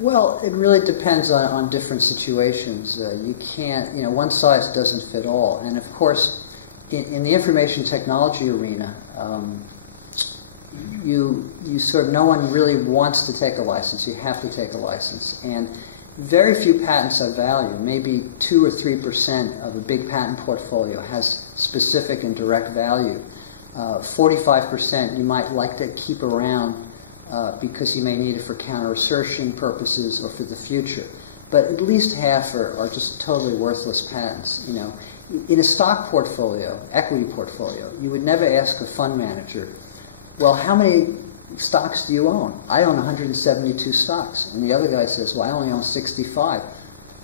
Well, it really depends on different situations. You can't, one size doesn't fit all. And of course, in the information technology arena, no one really wants to take a license. You have to take a license. And very few patents have value. Maybe 2 or 3% of a big patent portfolio has specific and direct value. 45% you might like to keep around because you may need it for counter-assertion purposes or for the future. But at least half are just totally worthless patents. In a stock portfolio, equity portfolio, you would never ask a fund manager, well, how many stocks do you own? I own 172 stocks. And the other guy says, well, I only own 65.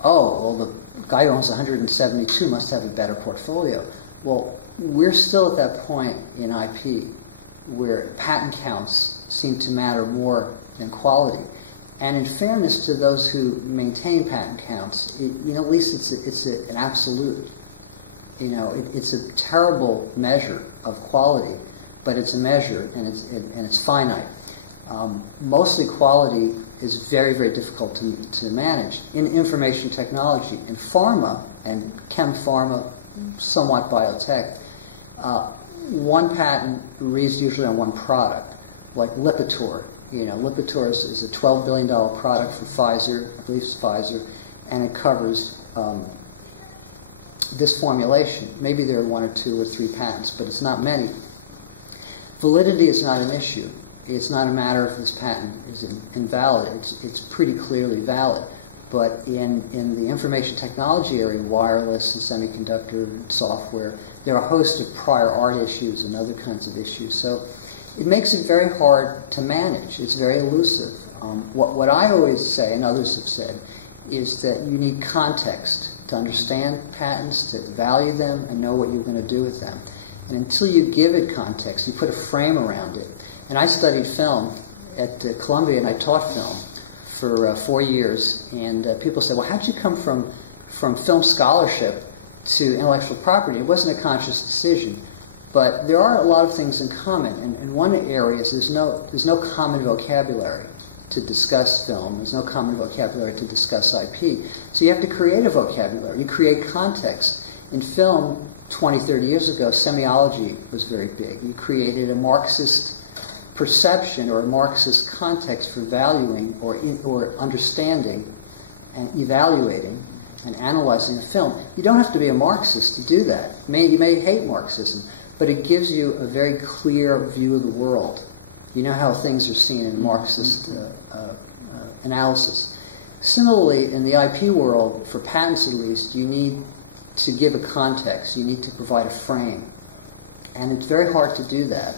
Oh, well, the guy who owns 172 must have a better portfolio. Well, we're still at that point in IP where patent counts seem to matter more than quality. And in fairness to those who maintain patent counts, at least it's an absolute. It's a terrible measure of quality, but it's a measure, and it's finite. Mostly quality is very, very difficult to manage. In information technology, in pharma, and chem pharma, somewhat biotech, one patent reads usually on one product, like Lipitor. Lipitor is a $12 billion product for Pfizer, I believe it's Pfizer, and it covers this formulation. Maybe there are 1 or 2 or 3 patents, but it's not many. Validity is not an issue. It's not a matter if this patent is invalid. It's pretty clearly valid. But in the information technology area, wireless and semiconductor software, there are a host of prior art issues and other kinds of issues. So it makes it very hard to manage. It's very elusive. What I always say, and others have said, is that you need context to understand patents, to value them, and know what you're going to do with them. And until you give it context, you put a frame around it. And I studied film at Columbia, and I taught film for 4 years. And people say, well, how did you come from film scholarship to intellectual property? It wasn't a conscious decision. But there are a lot of things in common. And one area is there's no common vocabulary to discuss film. There's no common vocabulary to discuss IP. So you have to create a vocabulary. You create context. In film, 20, 30 years ago, semiology was very big. You created a Marxist perception or a Marxist context for valuing or understanding and evaluating and analyzing a film. You don't have to be a Marxist to do that. You may hate Marxism, but it gives you a very clear view of the world. You know how things are seen in Marxist analysis. Similarly, in the IP world, for patents at least, you need to give a context. You need to provide a frame. And it's very hard to do that.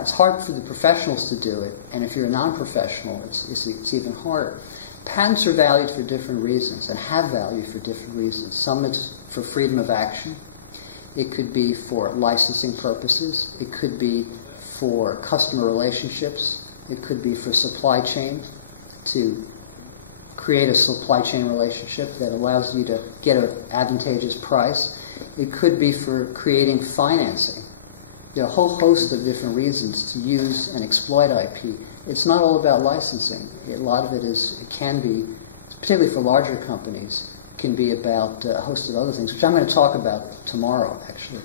It's hard for the professionals to do it, and if you're a non-professional, it's even harder. Patents are valued for different reasons and have value for different reasons. Some it's for freedom of action. It could be for licensing purposes. It could be for customer relationships. It could be for supply chain, to create a supply chain relationship that allows you to get an advantageous price. It could be for creating financing. There are a whole host of different reasons to use and exploit IP. It's not all about licensing. A lot of it can be, particularly for larger companies, can be about a host of other things, which I'm going to talk about tomorrow, actually.